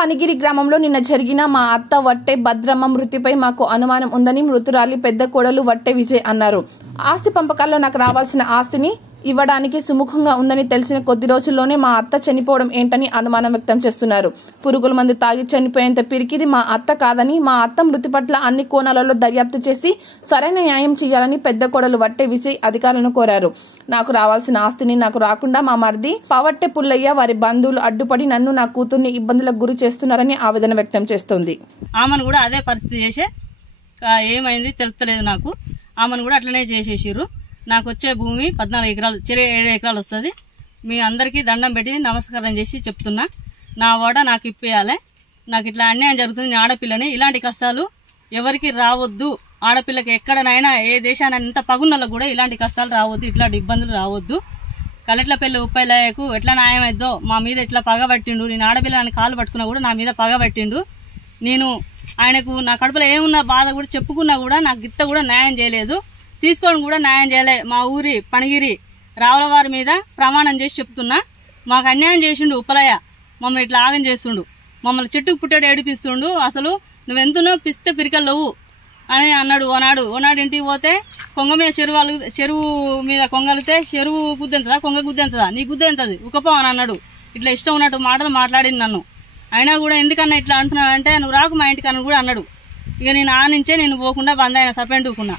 ఫణిగిరి గ్రామంలో నిన్న జరిగిన మా అత్త వట్టె భద్రమ్మ మృతిపై మాకు అనుమానం ఉందని మృతురాలి పెద్ద కోడలు వట్టె విజయ్ అన్నారు. ఆస్తి పంపకాల్లో నాకు రావాల్సిన ఆస్తిని ఇవ్వడానికి సుముఖంగా ఉందని తెలిసిన కొద్ది రోజుల్లోనే మా అత్త చనిపోవడం ఏంటని అనుమానం వ్యక్తం చేస్తున్నారు. పురుగుల మందు తాగి చనిపోయేంత పిరికిది మా అత్త కాదని, మా అత్త మృతి పట్ల అన్ని కోణాలలో దర్యాప్తు చేసి సరైన న్యాయం చేయాలని పెద్ద కోడలు వట్టె విజయ్ అధికారులను కోరారు. నాకు రావాల్సిన ఆస్తిని నాకు రాకుండా మా మరిది పవట్టె పుల్లయ్య వారి బంధువులు అడ్డుపడి నన్ను నా కూతుర్ని ఇబ్బందులకు గురి చేస్తున్నారని ఆవేదన వ్యక్తం చేస్తోంది. ఆమెను కూడా అదే పరిస్థితి చేసే ఏమైంది తెలుస్తలేదు. నాకు ఆమెను కూడా అట్లనే చేసేసిర్రు. నాకు వచ్చే భూమి 14 ఎకరాలు 7 ఎకరాలు వస్తుంది. మీ అందరికీ దండం పెట్టి నమస్కారం చేసి చెప్తున్నా, నా వాడ నాకు ఇప్పేయాలి. నాకు ఇట్లా అన్యాయం జరుగుతుంది. నేను ఆడపిల్లని, ఇలాంటి కష్టాలు ఎవరికి రావద్దు. ఆడపిల్లకి ఎక్కడనైనా ఏ దేశాన్ని ఎంత పగున్నలో కూడా ఇలాంటి కష్టాలు రావద్దు, ఇట్లాంటి ఇబ్బందులు రావద్దు. కలెట్లపల్లి ఉప్పైలయ్యకు ఎట్లా న్యాయం అయిద్దో మా మీద ఇట్లా పగబట్టిండు. నేను ఆడపిల్లని కాలు పట్టుకున్నా కూడా నా మీద పగబట్టిండు. నేను ఆయనకు నా కడుపులో ఏమున్నా బాధ కూడా చెప్పుకున్నా కూడా నాకు గిత్త కూడా న్యాయం చేయలేదు, తీసుకొని కూడా న్యాయం చేయలే. మా ఊరి ఫణిగిరి రావులవారి మీద ప్రమాణం చేసి చెప్తున్నా, మాకు అన్యాయం చేసిండు ఉప్పలయ్య. మమ్మల్ని ఇట్లా ఆగం చేస్తుండు, మమ్మల్ని చెట్టుకు పుట్టాడు ఏడిపిస్తుండు. అసలు నువ్వెంతనో పిస్తే పిరికల్లవు అని అన్నాడు. ఓనాడు ఇంటికి పోతే కొంగ మీద చెరువు మీద కొంగలితే చెరువు గుద్దెంతదా, కొంగ గుద్దెంతదా, నీ గుద్దెంతది ఉక్కపో అని అన్నాడు. ఇట్లా ఇష్టం ఉన్నట్టు మాటలు మాట్లాడింది నన్ను. అయినా కూడా ఎందుకన్నా ఇట్లా అంటున్నావు అంటే, నువ్వు రాకు మా ఇంటికి అని కూడా అన్నాడు. ఇక నేను ఆ నుంచే నేను పోకుండా బంద్ అయిన సపెంటుకున్నా.